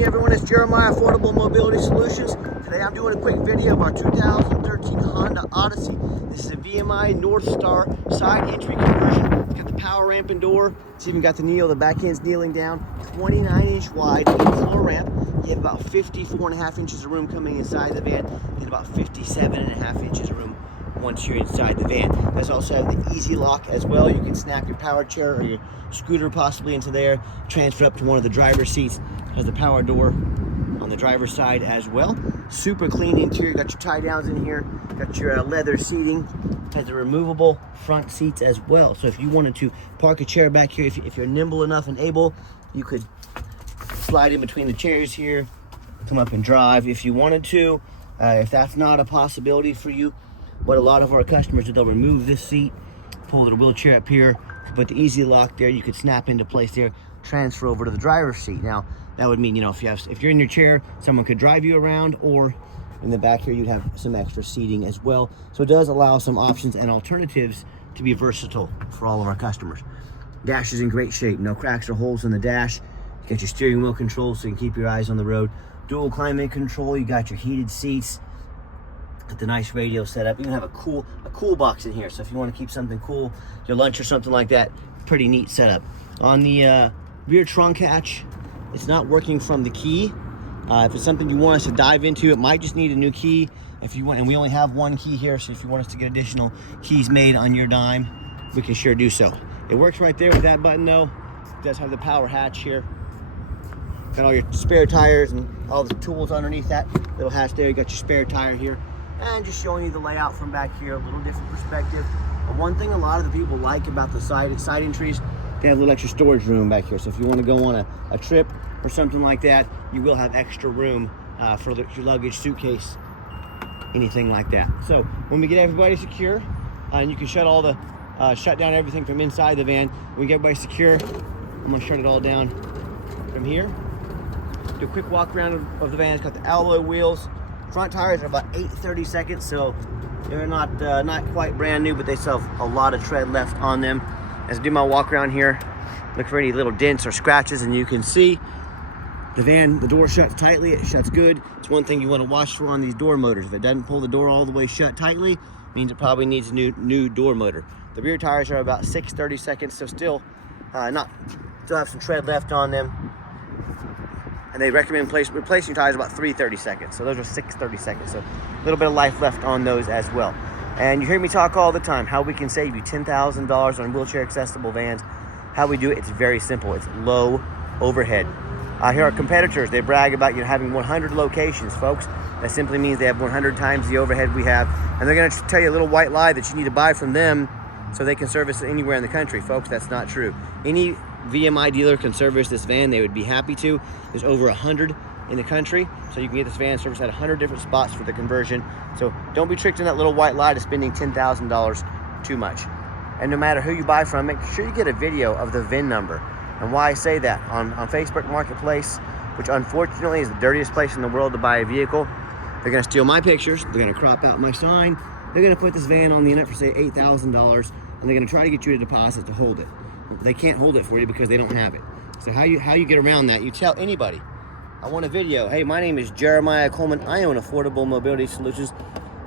morning, everyone. It's Jeremiah, Affordable Mobility Solutions. Today I'm doing a quick video of our 2013 Honda Odyssey. This is a VMI North Star side entry conversion. It's got the power ramp and door. It's even got the kneel. The back end's kneeling down. 29-inch wide floor ramp. You have about 54.5 inches of room coming inside the van, and about 57.5 inches of room once you're inside the van. There's also the easy lock as well. You can snap your power chair or your scooter possibly into there, transfer up to one of the driver's seats. Has the power door on the driver's side as well. Super clean interior. Got your tie downs in here. Got your leather seating. Has the removable front seats as well. So if you wanted to park a chair back here, if you're nimble enough and able, you could slide in between the chairs here, come up and drive if you wanted to. If that's not a possibility for you, what a lot of our customers do, they'll remove this seat, pull the wheelchair up here, put the easy lock there. You could snap into place there, transfer over to the driver's seat. Now that would mean, you know, if you're in your chair, someone could drive you around, or in the back here you'd have some extra seating as well. So it does allow some options and alternatives to be versatile for all of our customers. Dash is in great shape, no cracks or holes in the dash. You got your steering wheel control so you can keep your eyes on the road. Dual climate control. You got your heated seats. Got the nice radio setup. You can have a cool box in here. So if you want to keep something cool, your lunch or something like that, pretty neat setup. On the rear trunk hatch, it's not working from the key. If it's something you want us to dive into, it might just need a new key. If you want, and we only have one key here, so if you want us to get additional keys made on your dime, we can sure do so. It works right there with that button though. It does have the power hatch here. Got all your spare tires and all the tools underneath that little hatch there. You got your spare tire here. And just showing you the layout from back here, a little different perspective. But one thing a lot of the people like about the side entries, they have a little extra storage room back here. So if you want to go on a trip or something like that, you will have extra room for your luggage, suitcase, anything like that. So when we get everybody secure, and you can shut down everything from inside the van. When we get everybody secure, I'm going to shut it all down from here. Do a quick walk around of the van. It's got the alloy wheels. Front tires are about 8/32, so they're not quite brand new, but they still have a lot of tread left on them. As I do my walk around here, look for any little dents or scratches, and you can see the van, the door shuts tightly. It shuts good. It's one thing you want to watch for on these door motors. If it doesn't pull the door all the way shut tightly, it means it probably needs a new door motor. The rear tires are about 6/32, so still have some tread left on them. And they recommend replacing tires about 3/32, so those are 6/32. So a little bit of life left on those as well. And you hear me talk all the time how we can save you $10,000 on wheelchair accessible vans. How we do it, it's very simple. It's low overhead. Here are competitors. They brag about having 100 locations, folks. That simply means they have 100 times the overhead we have. And they're going to tell you a little white lie that you need to buy from them so they can service it anywhere in the country. Folks, that's not true. Any VMI dealer can service this van. They would be happy to. There's over 100 in the country, so you can get this van serviced at 100 different spots for the conversion. So don't be tricked in that little white lie to spending $10,000 too much. And no matter who you buy from, make sure you get a video of the VIN number. And why I say that, on Facebook Marketplace, which unfortunately is the dirtiest place in the world to buy a vehicle, they're going to steal my pictures, they're going to crop out my sign, they're going to put this van on the internet for say $8,000, and they're going to try to get you a deposit to hold it. They can't hold it for you because they don't have it. So how you get around that, you tell anybody, I want a video. Hey, my name is Jeremiah Coleman. I own Affordable Mobility Solutions,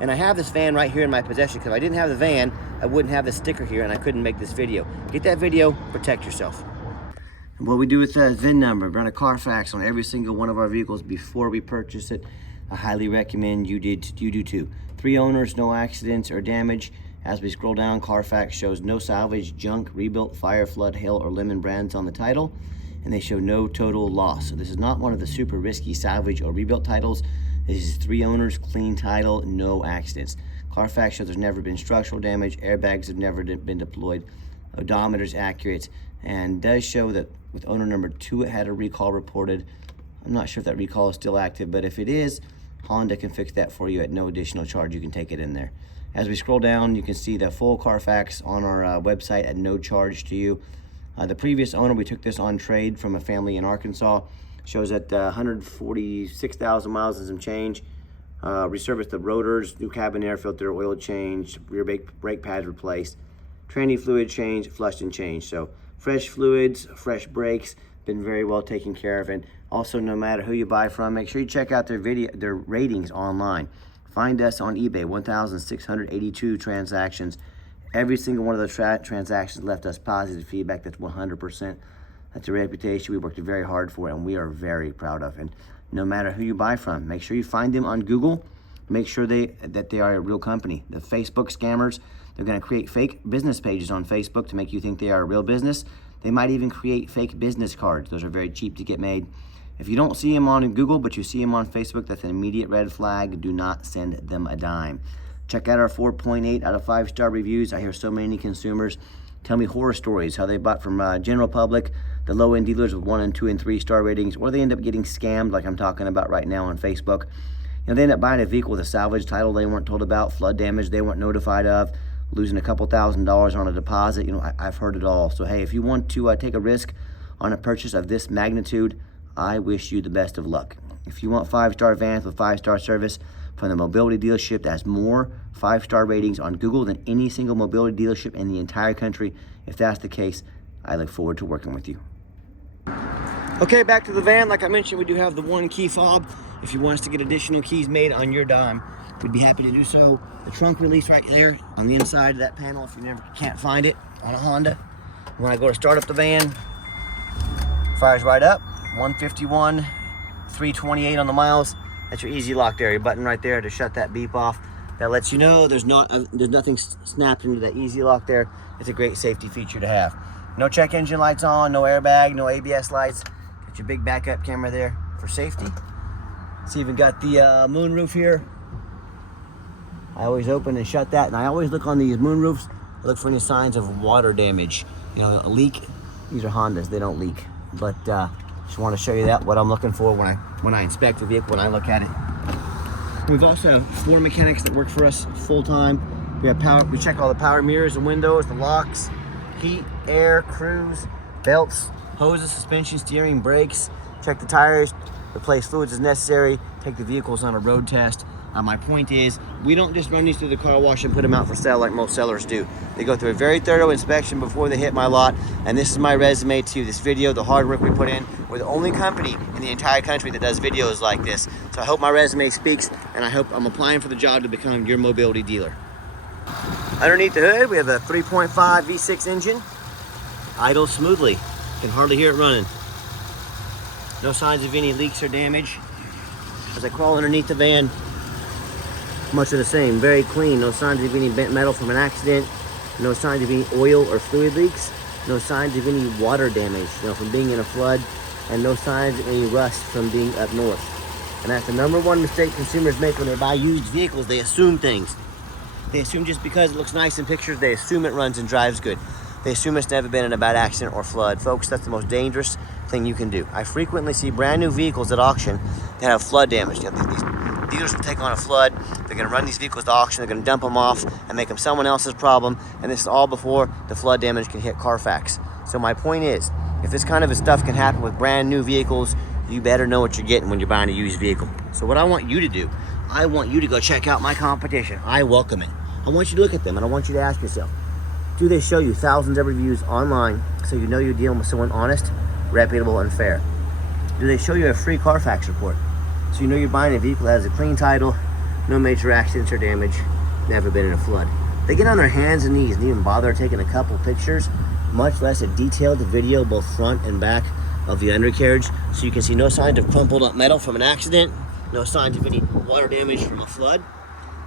and I have this van right here in my possession. Because if I didn't have the van, I wouldn't have the sticker here, and I couldn't make this video. Get that video, protect yourself. And what we do with the VIN number, run a Carfax on every single one of our vehicles before we purchase it. I highly recommend you do too. 3 owners, no accidents or damage. As we scroll down, Carfax shows no salvage, junk, rebuilt, fire, flood, hail, or lemon brands on the title, and they show no total loss. So this is not one of the super risky salvage or rebuilt titles. This is 3 owners, clean title, no accidents. Carfax shows there's never been structural damage, airbags have never been deployed, odometer's accurate, and does show that with owner number 2, it had a recall reported. I'm not sure if that recall is still active, but if it is, Honda can fix that for you at no additional charge. You can take it in there. As we scroll down, you can see the full Carfax on our website at no charge to you. The previous owner, we took this on trade from a family in Arkansas. Shows that 146,000 miles and some change. Resurfaced the rotors, new cabin air filter, oil change, rear brake pads replaced, tranny fluid change, flushed and changed. So fresh fluids, fresh brakes. been very well taken care of. And also, no matter who you buy from, make sure you check out their ratings online. Find us on eBay, 1,682 transactions. Every single one of those transactions left us positive feedback. That's 100%. That's a reputation we worked very hard for, and we are very proud of. And no matter who you buy from, make sure you find them on Google. Make sure that they are a real company. The Facebook scammers, they're going to create fake business pages on Facebook to make you think they are a real business. They might even create fake business cards. Those are very cheap to get made. If you don't see them on Google, but you see them on Facebook, that's an immediate red flag. Do not send them a dime. Check out our 4.8 out of 5-star reviews. I hear so many consumers tell me horror stories, how they bought from general public, the low-end dealers with 1 and 2 and 3-star ratings, or they end up getting scammed like I'm talking about right now on Facebook. You know, they end up buying a vehicle with a salvage title they weren't told about, flood damage they weren't notified of, losing a couple $1,000s on a deposit. You know, I've heard it all. So, hey, if you want to take a risk on a purchase of this magnitude, I wish you the best of luck. If you want 5-star vans with 5-star service from the mobility dealership that has more 5-star ratings on Google than any single mobility dealership in the entire country, if that's the case, I look forward to working with you. Okay, back to the van. Like I mentioned, we do have the 1-key fob. If you want us to get additional keys made on your dime, we'd be happy to do so. The trunk release right there on the inside of that panel, if you can't find it on a Honda. When I go to start up the van, fires right up. 151, 328 on the miles. That's your easy lock there, your button right there to shut that beep off. That lets you know there's nothing snapped into that easy lock there. It's a great safety feature to have. No check engine lights on, no airbag, no ABS lights. Got your big backup camera there for safety. It's even got the moonroof here. I always open and shut that, and I always look on these moonroofs. I look for any signs of water damage. You know, a leak. These are Hondas, they don't leak. But just want to show you that, what I'm looking for when I inspect the vehicle, when I look at it. We've also have 4 mechanics that work for us full time. We have power. We check all the power mirrors, the windows, the locks, heat, air, cruise, belts, hoses, suspension, steering, brakes. Check the tires, replace fluids as necessary. Take the vehicles on a road test. My point is, we don't just run these through the car wash and put them out for sale like most sellers do. They go through a very thorough inspection before they hit my lot, and this is my resume to you. This video, the hard work we put in. We're the only company in the entire country that does videos like this. So I hope my resume speaks, and I hope I'm applying for the job to become your mobility dealer. Underneath the hood, we have a 3.5 V6 engine. Idles smoothly. Can hardly hear it running. No signs of any leaks or damage. As I crawl underneath the van, much of the same, very clean. No signs of any bent metal from an accident. No signs of any oil or fluid leaks. No signs of any water damage, from being in a flood. And no signs of any rust from being up north. And that's the #1 mistake consumers make when they buy used vehicles. They assume things. They assume just because it looks nice in pictures, they assume it runs and drives good. They assume it's never been in a bad accident or flood. Folks, that's the most dangerous thing you can do. I frequently see brand new vehicles at auction that have flood damage. These dealers will take on a flood. They're going to run these vehicles to auction. They're going to dump them off and make them someone else's problem. And this is all before the flood damage can hit Carfax. So my point is, if this kind of stuff can happen with brand new vehicles, you better know what you're getting when you're buying a used vehicle. So what I want you to do, I want you to go check out my competition. I welcome it. I want you to look at them, and I want you to ask yourself, do they show you thousands of reviews online so you know you're dealing with someone honest, reputable, and fair? Do they show you a free Carfax report so you know you're buying a vehicle that has a clean title, no major accidents or damage, never been in a flood? They get on their hands and knees and even bother taking a couple pictures, much less a detailed video both front and back of the undercarriage, so you can see no signs of crumpled up metal from an accident, no signs of any water damage from a flood.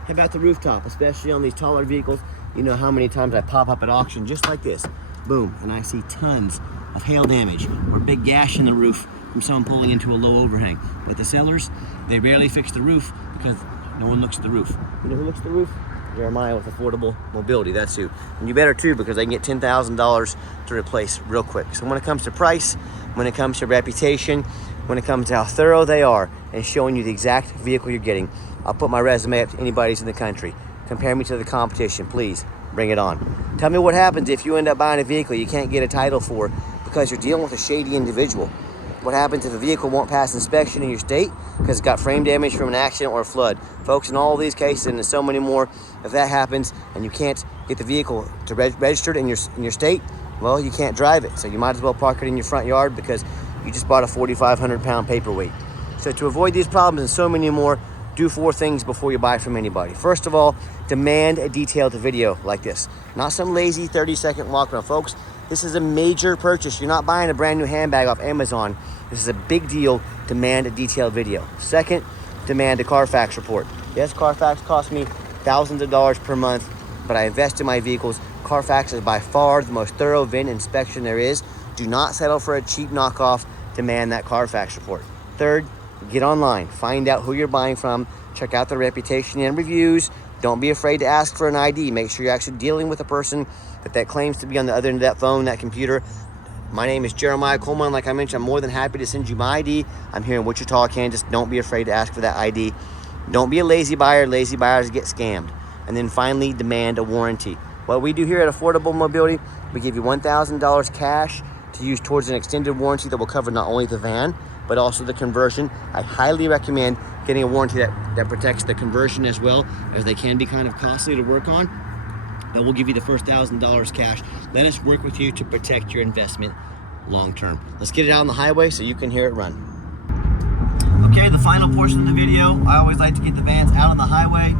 How about the rooftop, especially on these taller vehicles? You know how many times I pop up at auction just like this, boom, and I see tons of hail damage or a big gash in the roof from someone pulling into a low overhang. With the sellers, they rarely fix the roof because no one looks at the roof. You know who looks at the roof? Jeremiah with Affordable Mobility, that's who. And you better too, because they can get $10,000 to replace real quick. So when it comes to price, when it comes to reputation, when it comes to how thorough they are and showing you the exact vehicle you're getting, I'll put my resume up to anybody's in the country. Compare me to the competition, please. Bring it on. Tell me what happens if you end up buying a vehicle you can't get a title for because you're dealing with a shady individual. What happens if a vehicle won't pass inspection in your state because it's got frame damage from an accident or a flood? Folks, in all these cases, and there's so many more, if that happens and you can't get the vehicle to registered in your state, well, you can't drive it. So you might as well park it in your front yard because you just bought a 4,500 pound paperweight. So to avoid these problems and so many more, do 4 things before you buy from anybody. First of all, demand a detailed video like this. Not some lazy 30-second walk around. Folks, this is a major purchase. You're not buying a brand new handbag off Amazon. This is a big deal. Demand a detailed video. Second, demand a Carfax report. Yes, Carfax costs me thousands of dollars per month, but I invest in my vehicles. Carfax is by far the most thorough VIN inspection there is. Do not settle for a cheap knockoff. Demand that Carfax report. Third, get online. Find out who you're buying from. Check out their reputation and reviews. Don't be afraid to ask for an ID. Make sure you're actually dealing with a person that claims to be on the other end of that phone, that computer. My name is Jeremiah Coleman. Like I mentioned, I'm more than happy to send you my ID. I'm here in Wichita, Kansas. Don't be afraid to ask for that ID. Don't be a lazy buyer. Lazy buyers get scammed. And then finally, demand a warranty. What we do here at Affordable Mobility, we give you $1,000 cash to use towards an extended warranty that will cover not only the van, but also the conversion. I highly recommend getting a warranty that protects the conversion as well, as they can be kind of costly to work on. But we'll give you the first $1,000 cash. Let us work with you to protect your investment long term. Let's get it out on the highway so you can hear it run. Okay, the final portion of the video, I always like to get the vans out on the highway,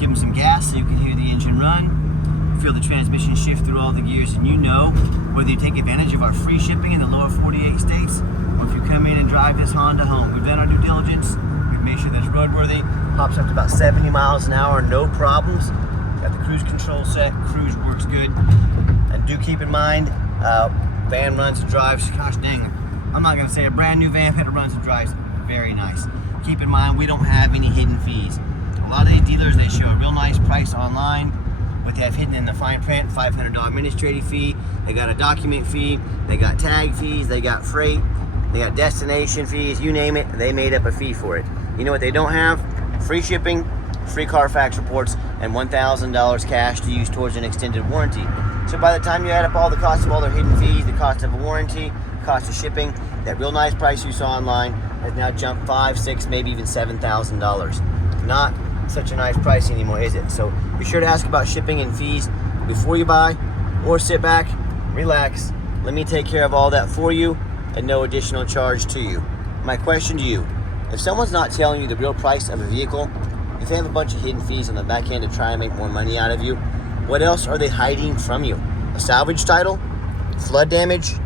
give them some gas so you can hear the engine run, feel the transmission shift through all the gears, and you know whether you take advantage of our free shipping in the lower 48 states, or if you come in and drive this Honda home. We've done our due diligence. We've made sure that it's roadworthy. Pops up to about 70 miles an hour, no problems. Got the cruise control set. Cruise works good. And do keep in mind, van runs and drives. Gosh dang, I'm not going to say a brand new van, but it runs and drives very nice. Keep in mind, we don't have any hidden fees. A lot of these dealers, they show a real nice price online, but they have hidden in the fine print, $500 administrative fee. They got a document fee. They got tag fees. They got freight. They got destination fees, you name it, they made up a fee for it. You know what they don't have? Free shipping, free Carfax reports, and $1,000 cash to use towards an extended warranty. So by the time you add up all the costs of all their hidden fees, the cost of a warranty, the cost of shipping, that real nice price you saw online has now jumped $5,000, $6,000, maybe even $7,000. Not such a nice price anymore, is it? So be sure to ask about shipping and fees before you buy, or sit back, relax, let me take care of all that for you, at no additional charge to you. My question to you, if someone's not telling you the real price of a vehicle, if they have a bunch of hidden fees on the back end to try and make more money out of you, what else are they hiding from you? A salvage title? Flood damage?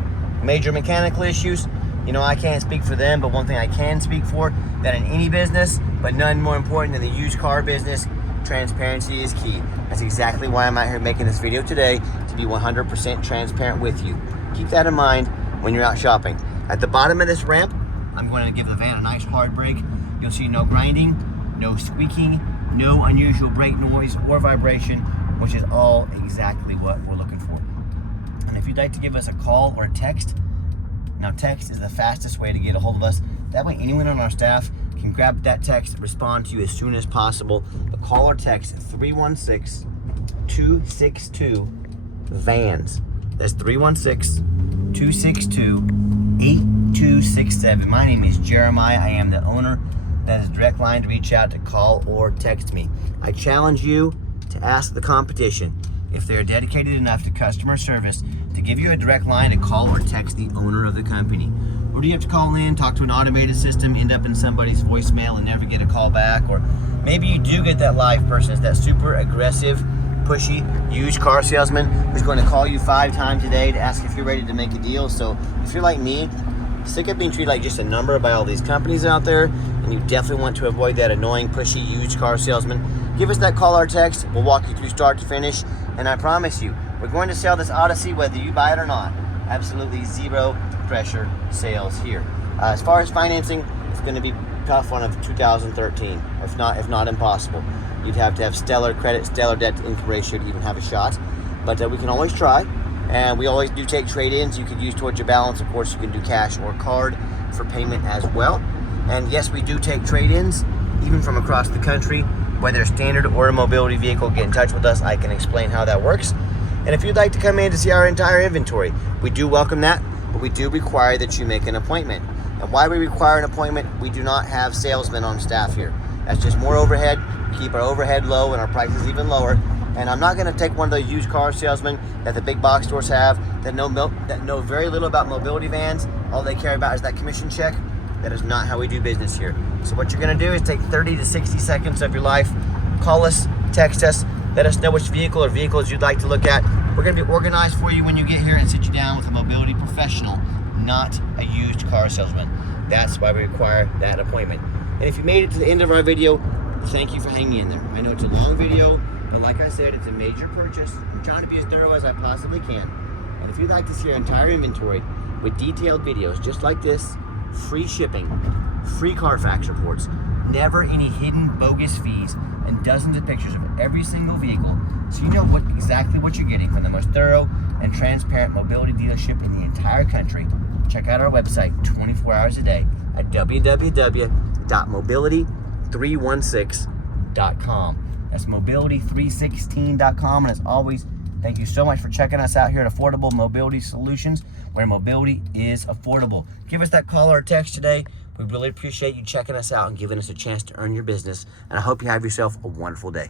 Major mechanical issues? You know, I can't speak for them, but one thing I can speak for, that in any business, but none more important than the used car business, transparency is key. That's exactly why I'm out here making this video today, to be 100% transparent with you. Keep that in mind when you're out shopping. At the bottom of this ramp, I'm going to give the van a nice hard brake. You'll see no grinding, no squeaking, no unusual brake noise or vibration, which is all exactly what we're looking for. And if you'd like to give us a call or a text, now text is the fastest way to get a hold of us. That way anyone on our staff can grab that text, respond to you as soon as possible. The call or text 316-262-VANS. That's 316-262-8267. My name is Jeremiah. I am the owner. That is a direct line to reach out, to call or text me. I challenge you to ask the competition if they're dedicated enough to customer service to give you a direct line to call or text the owner of the company. Or do you have to call in, talk to an automated system, end up in somebody's voicemail and never get a call back? Or maybe you do get that live person, it's that super aggressive, pushy used car salesman who's going to call you 5 times a day to ask if you're ready to make a deal. So if you're like me, sick of being treated like just a number by all these companies out there, and you definitely want to avoid that annoying, pushy used car salesman, give us that call or text. We'll walk you through start to finish, and I promise you, we're going to sell this Odyssey whether you buy it or not. Absolutely zero pressure sales here. As far as financing, it's going to be tough one of 2013, if not impossible. You'd have to have stellar credit, stellar debt to income ratio to even have a shot, but we can always try. And we always do take trade-ins you could use towards your balance. Of course, you can do cash or card for payment as well. And yes, we do take trade-ins even from across the country, whether standard or a mobility vehicle. Get in touch with us. I can explain how that works. And if you'd like to come in to see our entire inventory, we do welcome that, but we do require that you make an appointment. And why we require an appointment, we do not have salesmen on staff here. That's just more overhead. Keep our overhead low and our prices even lower. And I'm not going to take one of those used car salesmen that the big box stores have that know very little about mobility vans all they care about is that commission check. That is not how we do business here. So what you're gonna do is take 30 to 60 seconds of your life, call us, text us, let us know which vehicle or vehicles you'd like to look at. We're gonna be organized for you when you get here and sit you down with a mobility professional, not a used car salesman. That's why we require that appointment. And if you made it to the end of our video, thank you for hanging in there. I know it's a long video, but like I said, it's a major purchase. I'm trying to be as thorough as I possibly can. And if you'd like to see our entire inventory with detailed videos just like this, free shipping, free Carfax reports, never any hidden bogus fees, and dozens of pictures of every single vehicle, so you know exactly what you're getting from the most thorough and transparent mobility dealership in the entire country. Check out our website 24 hours a day at www.mobility316.com. That's mobility316.com. And as always, thank you so much for checking us out here at Affordable Mobility Solutions, where mobility is affordable. Give us that call or text today. We really appreciate you checking us out and giving us a chance to earn your business. And I hope you have yourself a wonderful day.